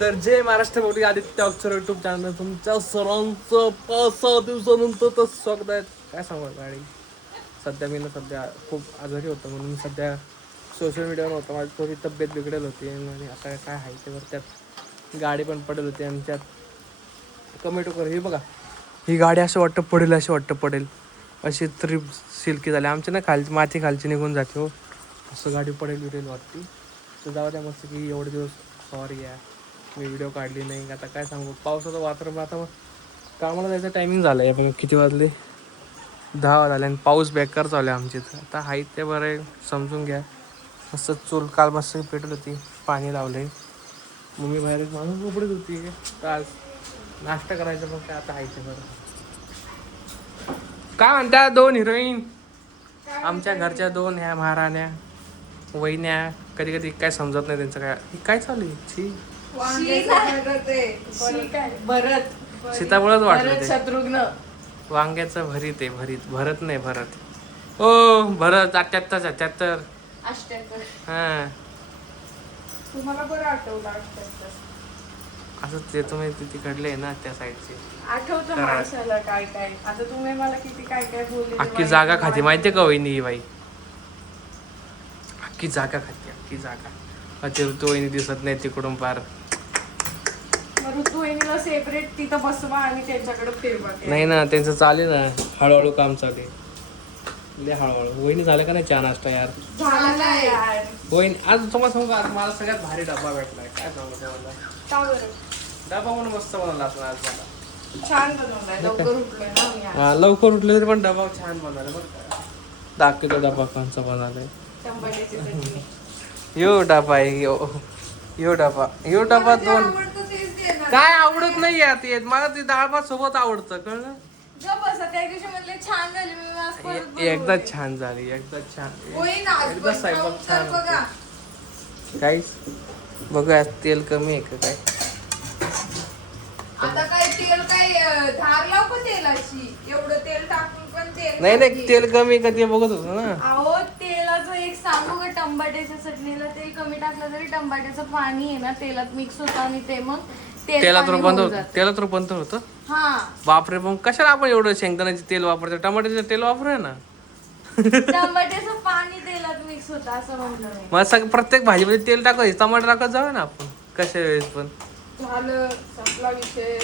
तर जय महाराष्ट्र मोठी आदित्य अक्षर युट्यूब चॅनल तुमच्या सर्वांचं 5-6 दिवसानंतर तर स्वागत आहे. काय सांगू गाडी सध्या मी सध्या खूप आजारी होतो म्हणून सध्या सोशल मीडियावर होतो. माझी थोडी तब्येत बिघडेल होती आणि आता काय आहे त्यावर त्यात गाडी पण पडेल होती आणि त्यात कमेंट कर हे बघा ही गाडी असं वाटतं पडेल अशी वाटतं पडेल अशी तरी सिल्की झाली आमची ना खालची माती खालची निघून जाते हो असं गाडी पडेल वाटते. तर जाऊ द्या मस्त की एवढे दिवस सॉरी या मी व्हिडिओ काढली नाही. आता काय सांगू पावसाचं वातावरण आता मग कामाला जायचं टायमिंग झालं आहे बघा किती वाजले 10 झाले आणि पाऊस बेकार चालू आहे आमची. आता हाय ते बरं आहे समजून घ्या. मस्त चूल काल मस्त पेटत होती पाणी लावले मम्मी बाहेर एक माणूस उघडत होती तर आज नाश्ता करायचा मग काय आता हाय ते बरं. काय म्हणतात 2 हिरोईन आमच्या घरच्या 2 ह्या महाराण्या वहिन्या कधी कधी काय समजत नाही त्यांचं काय चालू आहे. सीताफळच वाटलं ते शत्रुघ्न वांग्याचं भरीत आहे भरत नाही भरत ओ भरत 78 हा तुम्हाला बरं आठवलं असं ते तुम्ही तिकडले आहे ना त्या साईडचे आठवतं माणसाला काय काय. आता तुम्ही मला किती काय काय बोलले अख्खी जागा खाते माहितीये का वहिनी ही बाई अख्खी जागा खाते अख्खी जागा ते ऋतू वहिनी दिसत नाही तिकडून पार. ऋतुवाहिनीला सेपरेट तिथं बसवा आणि त्यांच्याकडे फिरवा. नाही ना त्यांचं चालेल ना हळूहळू काम चालू आहे हळूहळू. वहिनी झालं का नाही चहा नाश्ता यार झालं नाही यार. वहिनी आज तुम्हाला सांगू का मला सगळ्यात भारी डबा भेटलाय काय सांगू तुम्हाला का बरं डबा म्हणून मस्त बनवला असला आज मला छान बनवलाय लवकर उठलोय ना मी आज. हा लवकर उठले तरी पण डबा छान बनवला बरं का. दाखवतो डबा कोणचा बनवलाय टमाट्याची चटणी. यो डबा आहे यो डबा 2 आवडतं तेच दे ना. काय आवडत नाही यात येत मला ते डाळ भात सोबत आवडतं कळलं. गप्प बसा. त्या दिवशी म्हणले छान झाली मी आज परत बनवते. एकदा छान झाली एकदा छान होईन आज एकदा पण स्वयंपाक खाऊन छान तर बघा. काहीच बघा तेल कमी आहे का काय. आता काय तेल काय धार लाव का तेलाची एवढं तेल टाकून पण तेल नाही तेल कमी का ते बघत होतो ना. अहो तेलाचं एक सांगू का टमाट्याच्या चटणीला तेल कमी टाकलं तरी टमाट्याचं पाणी आहे ना तेलात मिक्स होतं आणि ते मग तेलात रूपांतर होतं. हा बापरे मग कशाला आपण एवढं शेंगदाण्याचे तेल वापरतो टमाट्याचं तेल वापरूया ना. टमाट्याचं पाणी तेलात मिक्स होतं असं म्हणलं मी. मला सगळं प्रत्येक भाजीमध्ये तेल टाकायचं टमाटर टाकत जाऊ ना आपण कशा वेळेस पण झालं संपला विषय.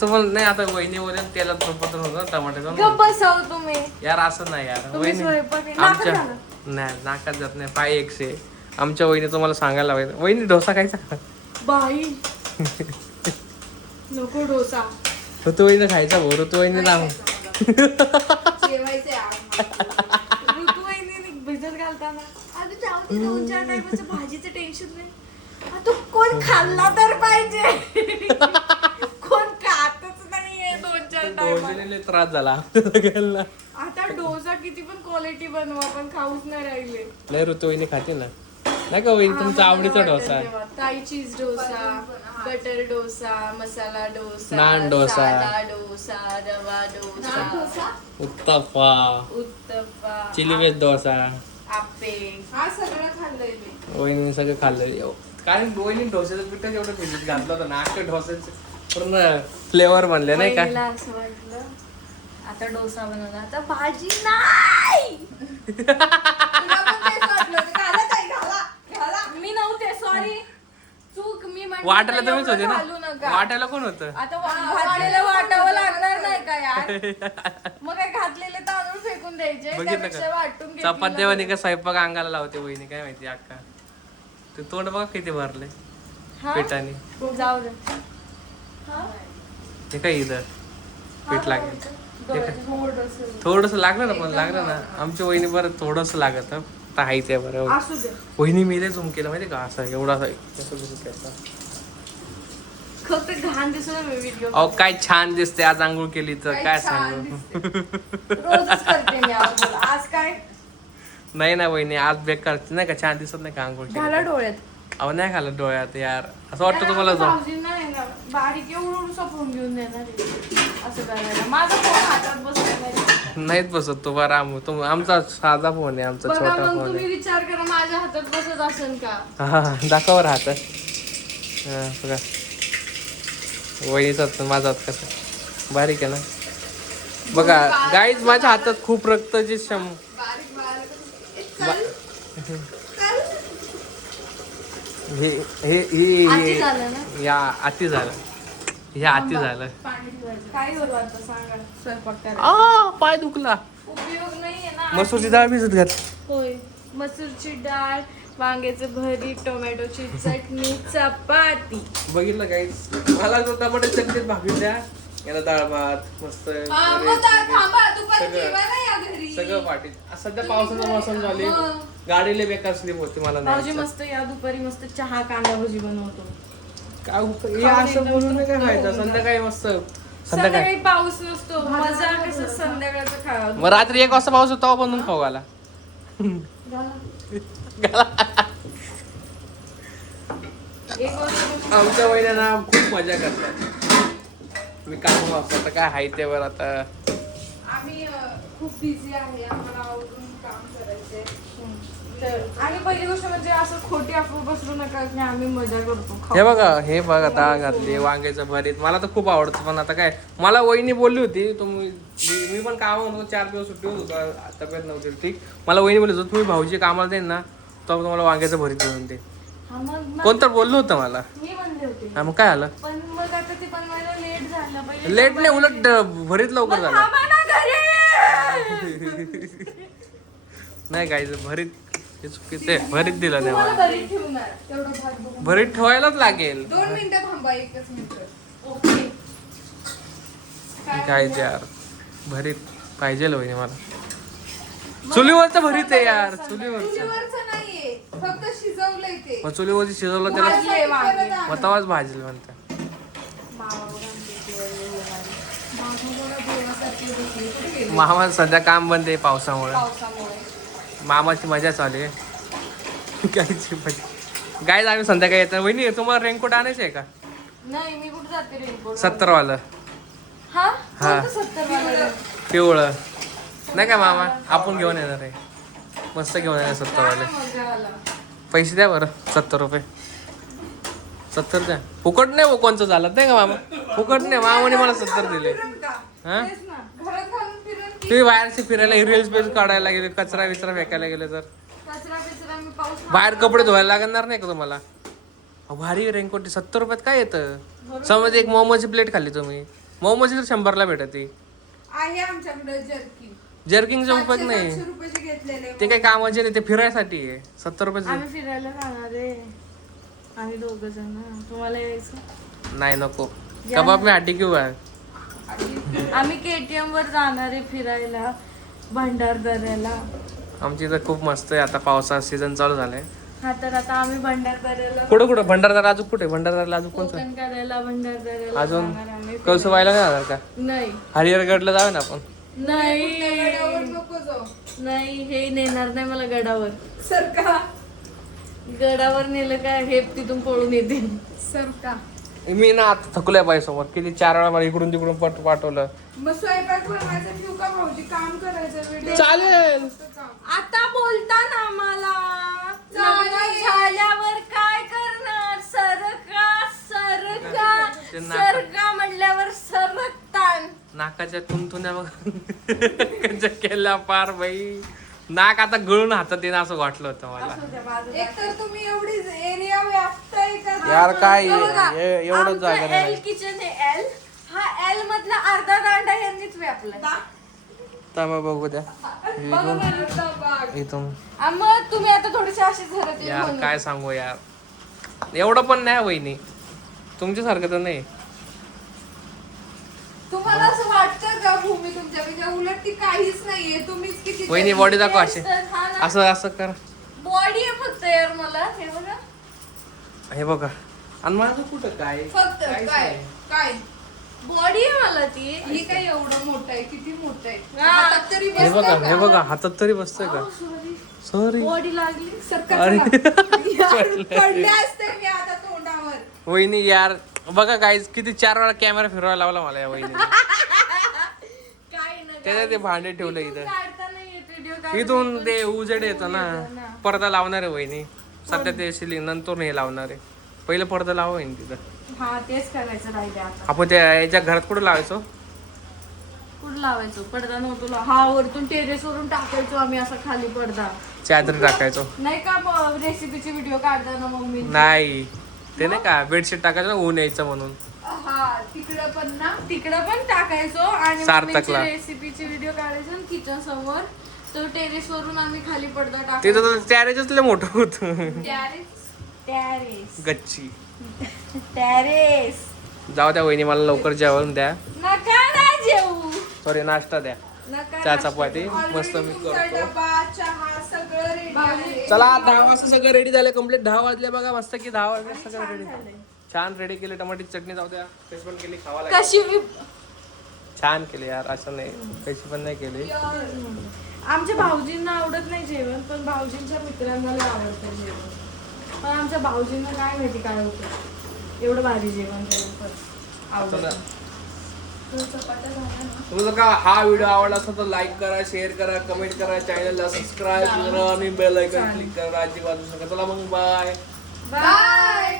तुम्हाला नाही आता वहिनी वगैरे तेलात रूपांतर होतं टमाट्याचं गप्प बसाव तुम्ही. यार असं नाही यार तुम्ही वहिनी स्वयंपाक नाकात आमच्या घाला. नाही नाकात जात नाही पाय एकशे आमच्या वहिनी तुम्हाला सांगायला पाहिजे वहिनी डोसा खायचा बाई नको डोसा ऋतू वहिनी खायचा भाऊ ऋतू वहिनी ना जेवायचंय आज मला. ऋतुवाहिनी भिजत घालताना अगं जाऊ दे 2-4 टायमाचं भाजीचं टेन्शन नाही. आता कोण खाल्ला तर पाहिजे. कोण खातच नाहीये 2-4 टायमा. त्रास झाला आता डोसा किती पण क्वालिटी बनवा पण खाऊच नाही राहिले. नाही ऋतू वहिनी खाते ना नाही का वहिनी तुमचा आवडीचा डोसा ताई चीज डोसा बटर डोसा मसाला डोसा नान डोसा, साधा डोसा रवा डोसा उत्तप्पा चिली वेज डोसा आप्पे हा सगळं खाल्लंय मी. वहिनी सगळं खाल्लं काय वहिनी डोस्याचं पिठं एवढं भिजत घातलं होतं ना अख्खं डोस्याचं पूर्ण फ्लेवर बनले नाही का. पहिला असं वाटलं आता डोसा बनवला आता भाजी नाही. मी नव्हते सॉरी चूक मी म्हटलं वाटायला तुम्हीच होते घालू ना नका. वाटायला कोण होतं आता घातलेलं वाटावं लागणार नाही का यार. मग काय घातलेले तांदूळ फेकून द्यायचे बघितलं त्यापेक्षा का वाटून चपात्या वाणी का स्वयंपाक अंगाला लावते वहिनी काय माहिती अक्का ते तोंड बघा किती भरले पिठाने. जाऊ दे हे काय इथं पीठ लागेल थोडंसं. थोडस लागलं ना पण लागलं ना आमच्या वहिनी बरं थोडस लागत आहे बरं. असू दे वहिनी मी झूम केलं माहिती का असं एवढा कसं फक्त घाण दिसत मी व्हिडिओ अहो काय छान दिसते आज आंघोळ केली तर काय सांगू. रोजच करते मी आंघोळ. आज काय नाही ना वहिनी आज बेकार नाही का छान दिसत नाही का आंघोळ घाला केली. डोळ्यात अहो नाही खाल्लं डोळ्यात यार असं वाटतं तुम्हाला जाऊ भाऊजींना आहे ना बारीक एवढं फोन घेऊन देणार आहे. असं करायला माझा फोन हातात बसला नाहीत बसत तो बरा आमचा साधा फोन आहे आमचा बघा छोटा मग फोन तुम्ही आहे. विचार करा माझ्या हातात बसत असेल का. हा दाखवर हात बघा वहिनीचा हात माझा हात कसा बारीक आहे ना. बघा गाईज माझ्या हातात खूप रक्ताची हे हे हे आती झालं ना? या आती झालं हे आती झालं. काय करू आता सांगा स्वयंपाक करायला. पाय दुखला. उपयोग नाहीये ना. मसूरची डाळ भिजत घात. होय मसूरची डाळ, वांग्याचे भरीत, टोमॅटोची चटणी, चपाती. बघितलं गाईज मला जो टमाटर चटणीत भाकरी द्या याला डाळ भात मस्त सगळं पाटीत. सध्या पावसाचा मोसम झाले गाडीला बेकार स्लिप होती मला भाऊजी नाही. मस्त या दुपारी मस्त चहा कांदा भजी बनवतो. काय असं बोलून नाही काय खायचं संध्याकाळी मस्त संध्याकाळी संध्याकाळी पाऊस नसतो मजा कसं संध्याकाळचं खावा. मग रात्री 1 वाजता पाऊस होता बनवून खाऊ घाला. एक वाजता आमच्या महिन्यांना खूप मजा करतात. मी काम वापरत काय हाय तेवर आता आम्ही खूप बिझी आहे आम्हाला आवडून काम करायचंय. तर आणि पहिली गोष्ट म्हणजे असं खोटी अफवा पसरू नका की आम्ही मजा करतो. हे बघा डाळ घातली वांग्याचं भरीत मला तर खूप आवडतं. पण आता काय मला वहिनी बोलली होती मी पण काम होतो 4 दिवस सुट्टी होत होतो तब्येत नव्हती ठीक. मला वहिनी बोलली होती तुम्ही भाऊजी कामाला देईन ना तर तुम्हाला वांग्याचं भरीत बनवून दे. कोण तर बोललं होतं मला. मी म्हणले होते हा मग काय आलं पण मग आता ते बनवायला लेट झालं. पहिले लेट नाही उलट भरीत लवकर झालं. थांबा ना घरी. नाही गायचं भरीत हे चुकीचं आहे. भरीत दिलं नाही तुम्हाला मला. घरी ठेवणार तेवढं भात बघून. भरीत ठेवायलाच लागेल. 2 मिनिटं थांबा 1च मिनिट. ओके. काय यार भरीत पाहिजे वहिनी मला. चुलीवरचं भरीत आहे यार चुलीवरचं. चुलीवरचं नाहीये फक्त शिजवलंय ते. मग चुलीवरची शिजवलं त्याला भाजले वांगे. मग तवाच भाजलं म्हणतात. मामा सध्या काम बंद आहे पावसामुळे. मामाची मजा चालू आहे. गायची मजा गाय आम्ही संध्याकाळी येतात. वहिनी तुम्हाला रेनकोट आणायचं आहे का नाही मी कुठे जाते रेनकोट. 70 वालं हा हा. कोणतं 70 वाला? पिवळं नाही का मामा आपण घेऊन येणार आहे मस्त घेऊन येणार 70 वाले. मजावाला. पैसे द्या बरं 70 रुपये 70 द्या. फुकट नाही हो कोणचं झालं नाही का मामा फुकट नाही मामाने मला 70 दिले. हा तेच ना, घरात घालून फिरून की तुम्ही बाहेरचे फिरायला रील्स बेल्स काढायला गेले कचरा विचरा फेकायला गेले तर कचरा बिचरा मी पाऊस बाहेर कपडे धुवायला लागणार नाही का तुम्हाला. भारी रेनकोट 70 रुपयात काय येतं. समज एक मोमोची प्लेट खाल्ली तुम्ही मोमोची तर 100ला भेटते. आहे आमच्याकडे जर्किन. जर्किंगचा उपयोग 700 नाही रुपयाचे घेतलेले. ते काही कामाचे नाही ते फिरायसाठी आहे 70 रुपयाचे. आम्ही फिरायला जाणार आहे. आम्ही 2 जण. तुम्हाला यायचं? नाही नको कबाब मी हाटी घेऊ आहे. आम्ही KTM वर जाणार आहे फिरायला भंडारदऱ्याला. आमची इथं खूप मस्त आहे आता पावसाचा सीझन चालू झालाय. हा तर आता आम्ही भंडारदऱ्याला कुठं भंडारदार अजून कुठे भंडारदारला अजून कोणतं कोकण करायला भंडारदऱ्याला अजून जाणार आम्ही. कळसुबाईला नाही जाणार का नाही हरिहरगडला जाऊ ना आपण. नाही गडावर नको जाऊ. नाही हे नेणार नाही मला गडावर. सरका गडावर नेलं का हे तिथून पळून येते. सरका. मी ना आता थकलोय बाई समोर किती 4 वेळा मला इकडून तिकडून पाठवलं. मग स्वयंपाक बनवायचं ठेवू का भाऊजी? काम करायचं व्हिडिओ चालेल आता बोलता ना मला चालेल. झाल्यावर काय करणार. ते नाक- सरका म्हणल्यावर सरकतान. नाकाच्या तुंतुण्या बघ केल्या पार बाई. नाक आता गळून हातात येणं असं वाटलं होतं मला. एक तर तुम्ही एवढी एरिया व्यापताय का? यार काय बघा, एवढंच जागा आमचं नाही. L किचन आहे. L हा L मधला अर्धा दांडा यांनीच व्यापला. मग बघू द्या बघा बरं बाग. इथून मग तुम्ही आता थोडीशी अशी झरत यार काय सांगू यार एवढं पण नाही वहिनी तुमच्यासारखं तर नाही. तुम्हाला असं वाटतं का भूमी तुमच्यापेक्षा? उलट ती काहीच नाहीये. तुम्हीच किती वहिनी बॉडी दाखव असे असं असं कर. बॉडी आहे फक्त यार मला. हे बघा हे बघा आणि माझं कुठं काय फक्त काहीच काय नाही. काय बॉडी आहे मला ती. ही काय एवढं मोठं आहे? किती मोठं आहे? हा. हातात तरी हे बघा बसलं हे का? बघा हातात तरी बसतंय का सॉरी बॉडी लागली. सरका अरे. चला. पडले असते मी आता तोंडावर. वहिनी यार बघा गाईज किती 4 वेळा कॅमेरा फिरवायला लावला मला या वहिनी. काय ना त्याच्यात ते भांडे ठेवलं इथं. काढता नाही येत व्हिडिओ. इथून ते उजेड येतं ना पडदा लावणार आहे वहिनी सध्या ते सिलिंग नंतर हे लावणार आहे. पहिलं पडदा लावायन तिथं. हा तेच करायचं राहिले आता. आपण त्या याच्या घरात कुठं लावायचो? कुठं लावायचो पडदा नव्हतो हा वरतून टेरेस वरून टाकायचो आम्ही असा खाली पडदा. चादर टाकायचो. नाही का रेसिपीचे व्हिडिओ काढताना मम्मी. नाही ते नाही का बेडशीट टाकायचं ना ऊन यायचं म्हणून. हा तिकडं पण ना. तिकडं पण टाकायचो आणि सार्थकला. रेसिपीचे व्हिडिओ काढायचो किचन समोर. तर टेरेस वरून आम्ही खाली पडदा तिथं टाकायचो. तर टॅरेजच लय मोठं होतं. टेरेस गच्ची. टेरेस. जाऊ द्या वहिनी मला लवकर जेवण द्या. नका नाही जेवू. सॉरी नाश्ता द्या. नका चहा नाश्ता चपाती करू. मस्त मी तुमचा करतो. डबा चहा सगळं रेडी आहे. चला 10 वाजता सगळं रेडी झालं कम्प्लीट. 10 वाजले बघा मस्त की 10 वाजले सगळं रेडी. छान रेडी केले. टमाट्याची चटणी जाऊ द्या. कशी पण केली खावा लागेल. कशी छान केली यार असं नाही कशी पण नाही केली. आमच्या भाऊजींना आवडत नाही जेवण पण भाऊजींच्या मित्रांना लय आवडतं जेवण. पण आमच्या भाऊजींना काय माहिती काय होतं एवढं भारी जेवण जेवण पण आवडतं. तुमचा का हा व्हिडिओ आवडला असेल तर लाईक करा, शेअर करा, कमेंट करा, चॅनलला सबस्क्राईब करा आणि बेल आयकॉन क्लिक करा. अजिबात विसरू नका. चला मग बाय. बाय.